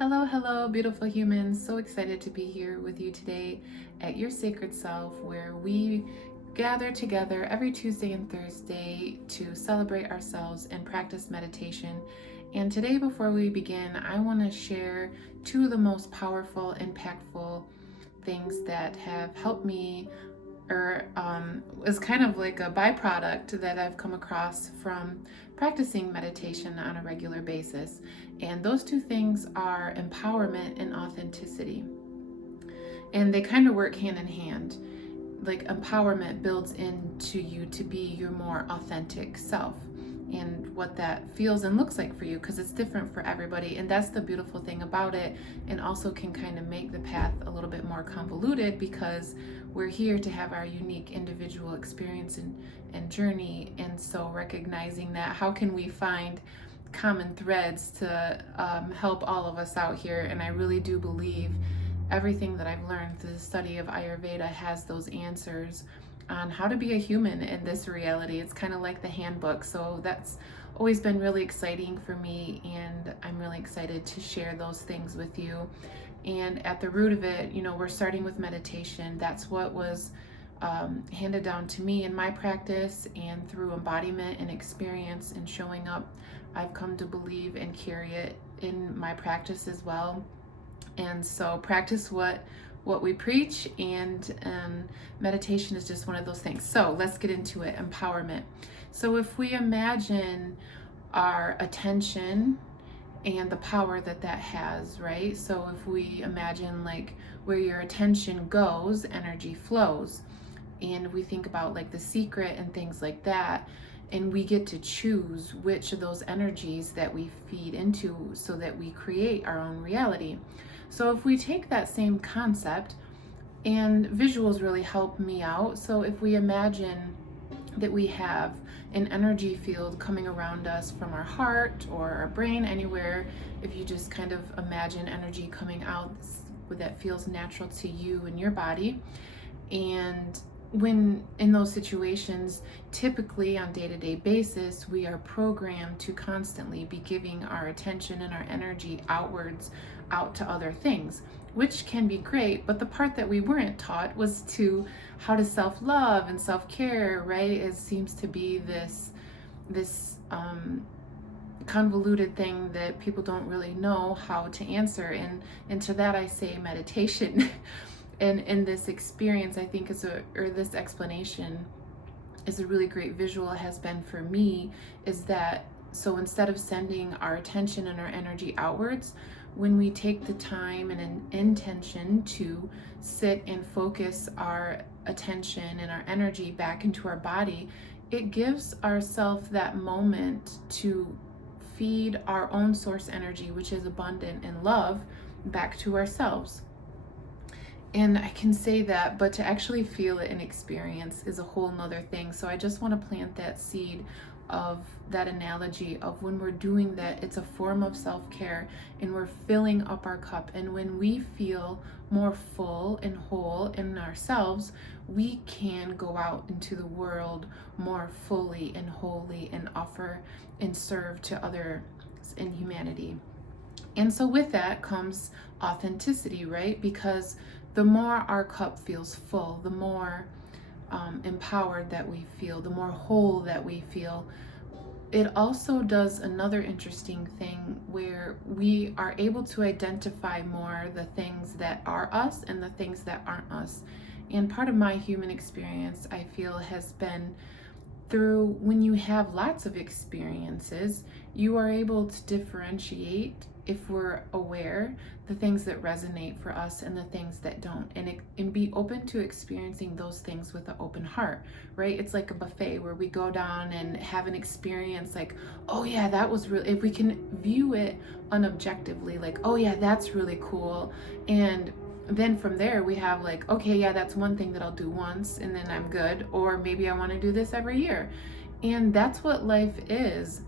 Hello, hello, beautiful humans. So excited to be here with you today at Your Sacred Self, where we gather together every Tuesday and Thursday to celebrate ourselves and practice meditation. And today, before we begin, I want to share two of the most powerful, impactful things that have helped me or is kind of like a byproduct that I've come across from practicing meditation on a regular basis. And those two things are empowerment and authenticity. And they kind of work hand in hand. Like empowerment builds into you to be your more authentic self and what that feels and looks like for you, because it's different for everybody, and that's the beautiful thing about it, and also can kind of make the path a little bit more convoluted because we're here to have our unique individual experience and journey. And so recognizing that, how can we find common threads to help all of us out here? And I really do believe everything that I've learned through the study of Ayurveda has those answers on how to be a human in this reality. It's kind of like the handbook. So that's always been really exciting for me, and I'm really excited to share those things with you. And at the root of it, we're starting with meditation. That's what was handed down to me in my practice, and through embodiment and experience and showing up, I've come to believe and carry it in my practice as well. And so practice what we preach, and meditation is just one of those things. So let's get into it. Empowerment. So if we imagine our attention and the power that has, right? So if we imagine like where your attention goes, energy flows. And we think about like The Secret and things like that, and we get to choose which of those energies that we feed into so that we create our own reality. So if we take that same concept, and visuals really help me out. So if we imagine that we have an energy field coming around us from our heart or our brain, anywhere, if you just kind of imagine energy coming out that feels natural to you and your body. And when in those situations, typically on day-to-day basis, we are programmed to constantly be giving our attention and our energy outwards, out to other things, which can be great. But the part that we weren't taught was to how to self-love and self-care, right? It seems to be this convoluted thing that people don't really know how to answer. And to that I say meditation. And in this experience, I think this explanation is a really great visual, has been for me, is that so instead of sending our attention and our energy outwards, when we take the time and an intention to sit and focus our attention and our energy back into our body, it gives ourselves that moment to feed our own source energy, which is abundant and love, back to ourselves. And I can say that, but to actually feel it and experience is a whole nother thing. So I just want to plant that seed of that analogy of when we're doing that, it's a form of self-care, and we're filling up our cup. And when we feel more full and whole in ourselves, we can go out into the world more fully and wholly and offer and serve to others in humanity. And so with that comes authenticity, right? Because the more our cup feels full, the more empowered that we feel, the more whole that we feel. It also does another interesting thing where we are able to identify more the things that are us and the things that aren't us. And part of my human experience, I feel, has been through when you have lots of experiences, you are able to differentiate, if we're aware, the things that resonate for us and the things that don't, and be open to experiencing those things with an open heart, right? It's like a buffet where we go down and have an experience like, oh yeah, that was really, if we can view it unobjectively, like, oh yeah, that's really cool. And then from there we have like, okay, yeah, that's one thing that I'll do once and then I'm good, or maybe I want to do this every year. And that's what life is.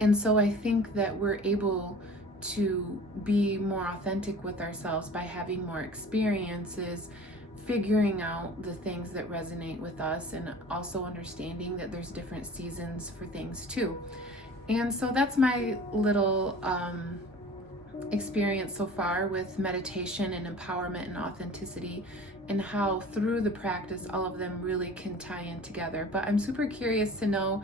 And so I think that we're able to be more authentic with ourselves by having more experiences, figuring out the things that resonate with us, and also understanding that there's different seasons for things too. And so that's my little experience so far with meditation and empowerment and authenticity, and how through the practice all of them really can tie in together. But I'm super curious to know,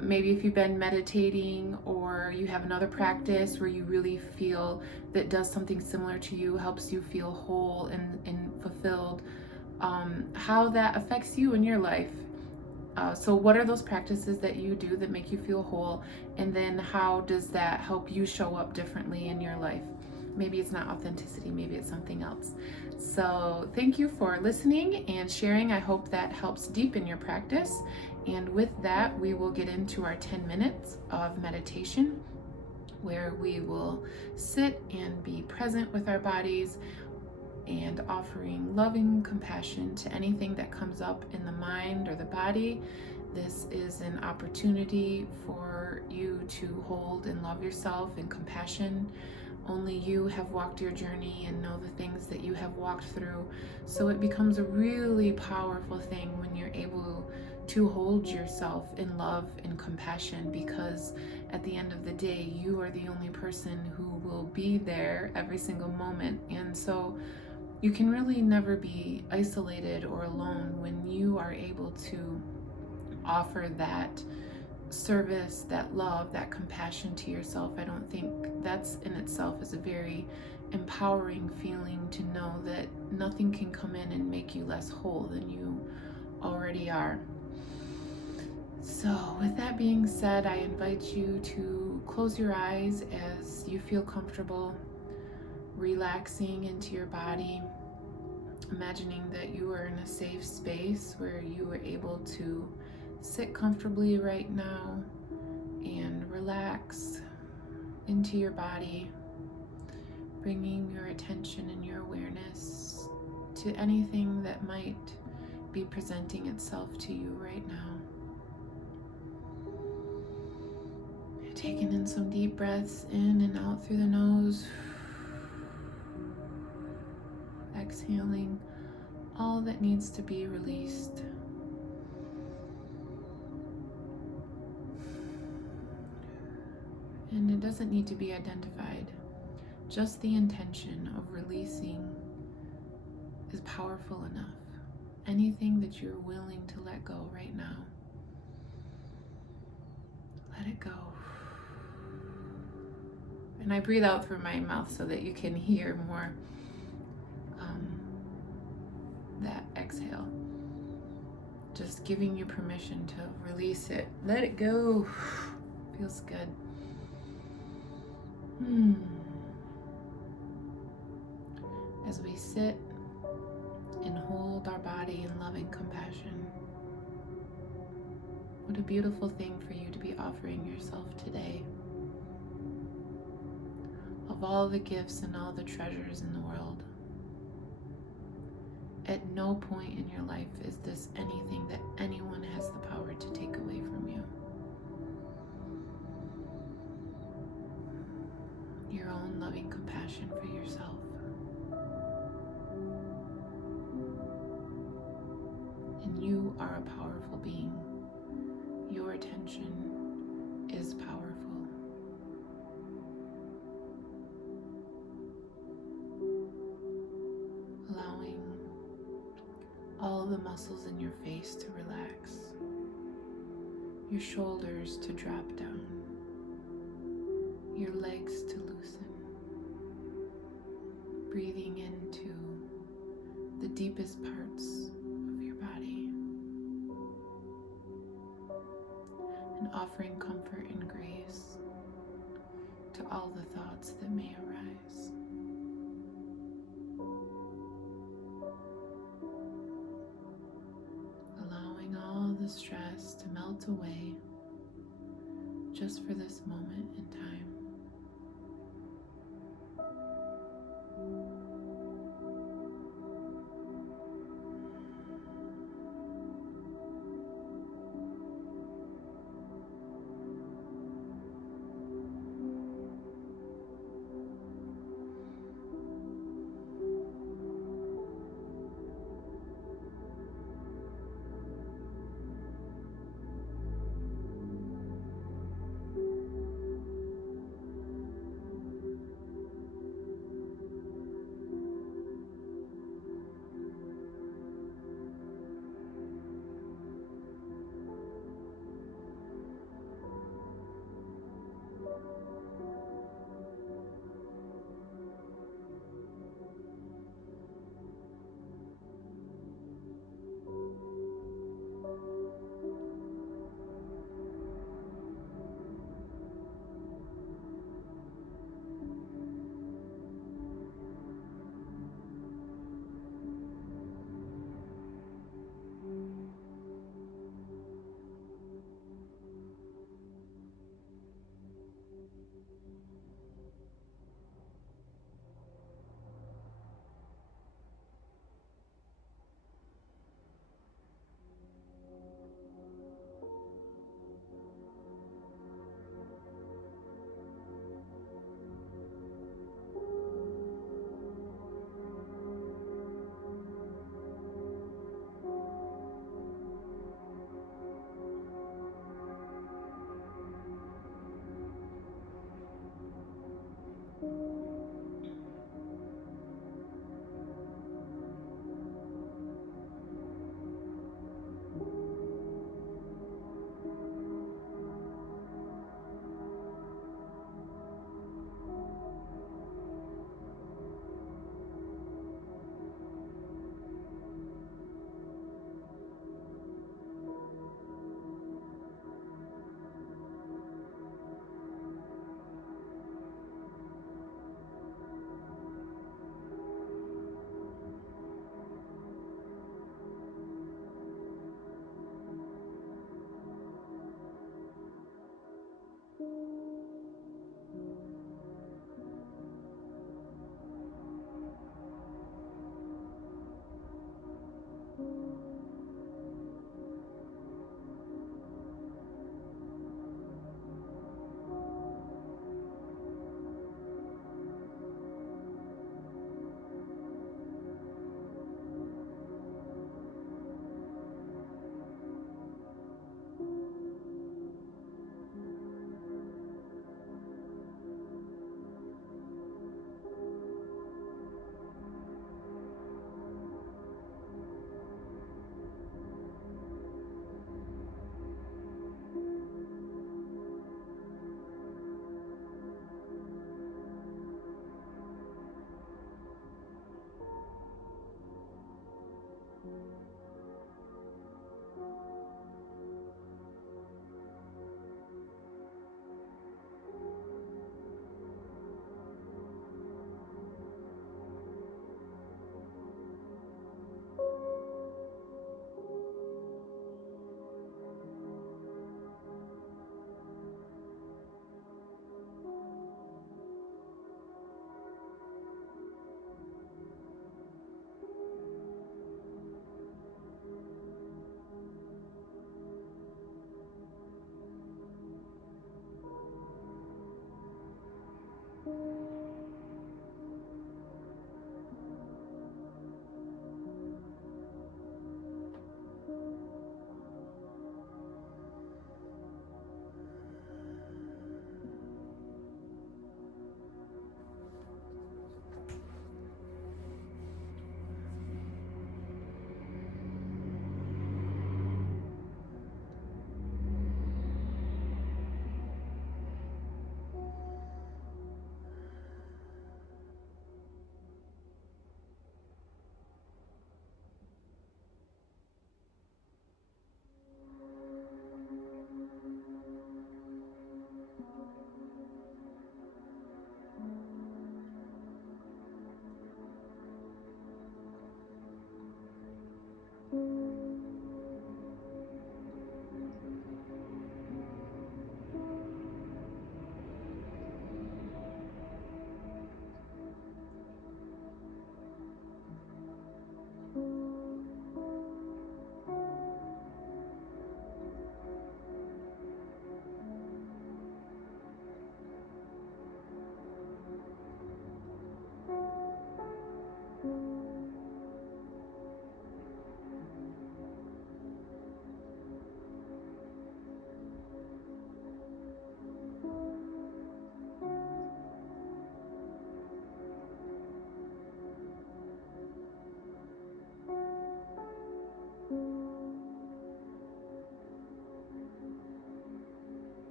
maybe if you've been meditating or you have another practice where you really feel that does something similar to you, helps you feel whole and fulfilled, how that affects you in your life. So what are those practices that you do that make you feel whole? And then how does that help you show up differently in your life? Maybe it's not authenticity, maybe it's something else. So thank you for listening and sharing. I hope that helps deepen your practice. And with that, we will get into our 10 minutes of meditation, where we will sit and be present with our bodies and offering loving compassion to anything that comes up in the mind or the body. This is an opportunity for you to hold and love yourself in compassion. Only you have walked your journey and know the things that you have walked through. So it becomes a really powerful thing when you're able to hold yourself in love and compassion, because at the end of the day, you are the only person who will be there every single moment. And so you can really never be isolated or alone when you are able to offer that service, that love, that compassion to yourself. I don't think that's in itself is a very empowering feeling, to know that nothing can come in and make you less whole than you already are. So with that being said, I invite you to close your eyes as you feel comfortable, relaxing into your body, imagining that you are in a safe space where you are able to sit comfortably right now and relax into your body, bringing your attention and your awareness to anything that might be presenting itself to you right now. Taking in some deep breaths in and out through the nose, exhaling all that needs to be released. And it doesn't need to be identified. Just the intention of releasing is powerful enough. Anything that you're willing to let go right now, let it go. And I breathe out through my mouth so that you can hear more that exhale. Just giving you permission to release it. Let it go. Feels good. As we sit and hold our body in loving compassion, what a beautiful thing for you to be offering yourself today. Of all the gifts and all the treasures in the world, at no point in your life is this anything that anyone has the power to take away from you. Your own loving compassion for yourself. And you are a powerful being. Your attention is powerful. Allowing all the muscles in your face to relax, your shoulders to drop down, your legs to loosen, breathing into the deepest parts of your body and offering comfort and grace to all the thoughts that may arise. Allowing all the stress to melt away just for this moment in time.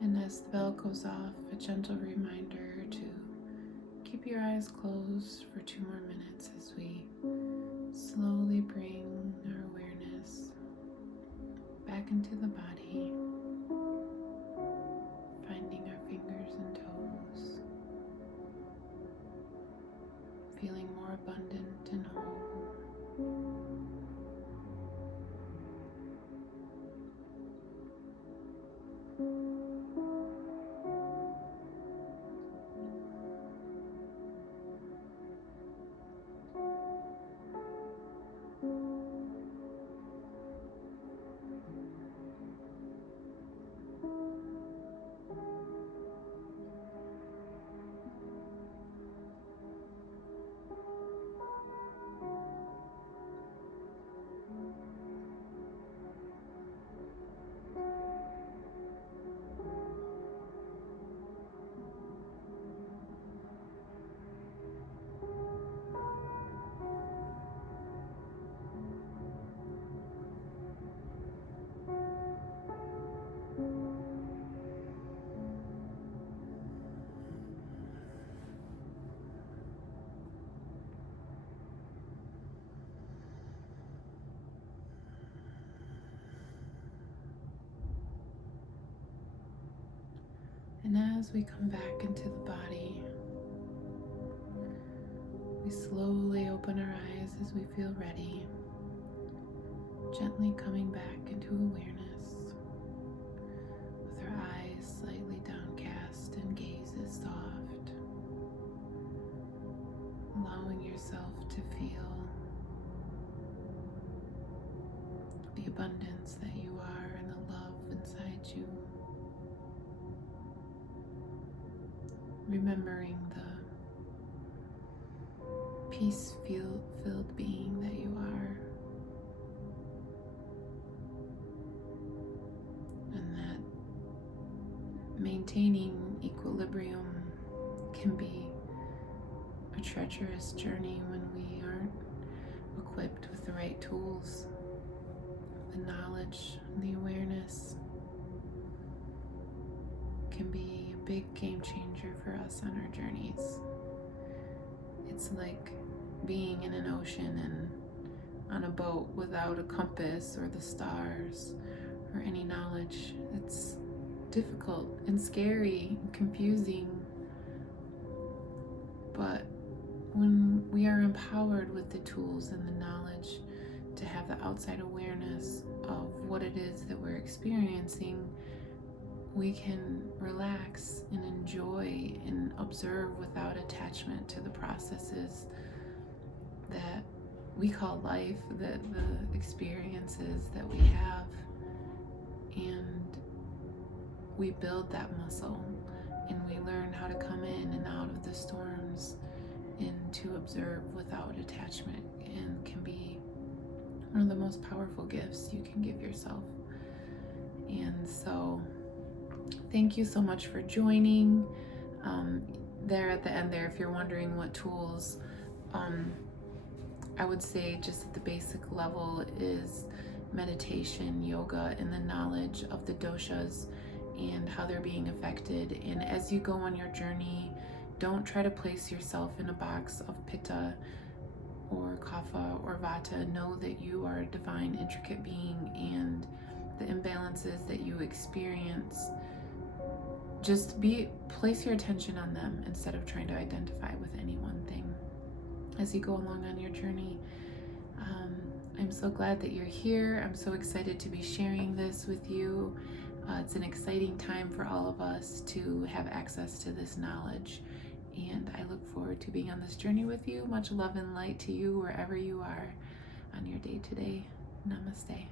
And as the bell goes off, a gentle reminder to keep your eyes closed for 2 more minutes as we slowly bring our awareness back into the body, finding our fingers and toes, feeling more abundant and whole. as we come back into the body, we slowly open our eyes as we feel ready, gently coming back into awareness with our eyes slightly downcast and gazes soft, allowing yourself to feel the abundance that you are and the love inside you. Remembering the peace-filled being that you are, and that maintaining equilibrium can be a treacherous journey when we aren't equipped with the right tools, the knowledge, and the awareness. Can be a big game changer for us on our journeys. It's like being in an ocean and on a boat without a compass or the stars or any knowledge. It's difficult and scary and confusing. But when we are empowered with the tools and the knowledge to have the outside awareness of what it is that we're experiencing, we can relax and enjoy and observe without attachment to the processes that we call life, the experiences that we have. And we build that muscle, and we learn how to come in and out of the storms and to observe without attachment, and can be one of the most powerful gifts you can give yourself. And so thank you so much for joining. There at the end there, if you're wondering what tools, I would say just at the basic level is meditation, yoga, and the knowledge of the doshas and how they're being affected. And as you go on your journey, don't try to place yourself in a box of pitta or kapha or vata. Know that you are a divine, intricate being, and the imbalances that you experience, just place your attention on them instead of trying to identify with any one thing as you go along on your journey. I'm so glad that you're here. I'm so excited to be sharing this with you. It's an exciting time for all of us to have access to this knowledge, and I look forward to being on this journey with you. Much love and light to you wherever you are on your day today. Namaste.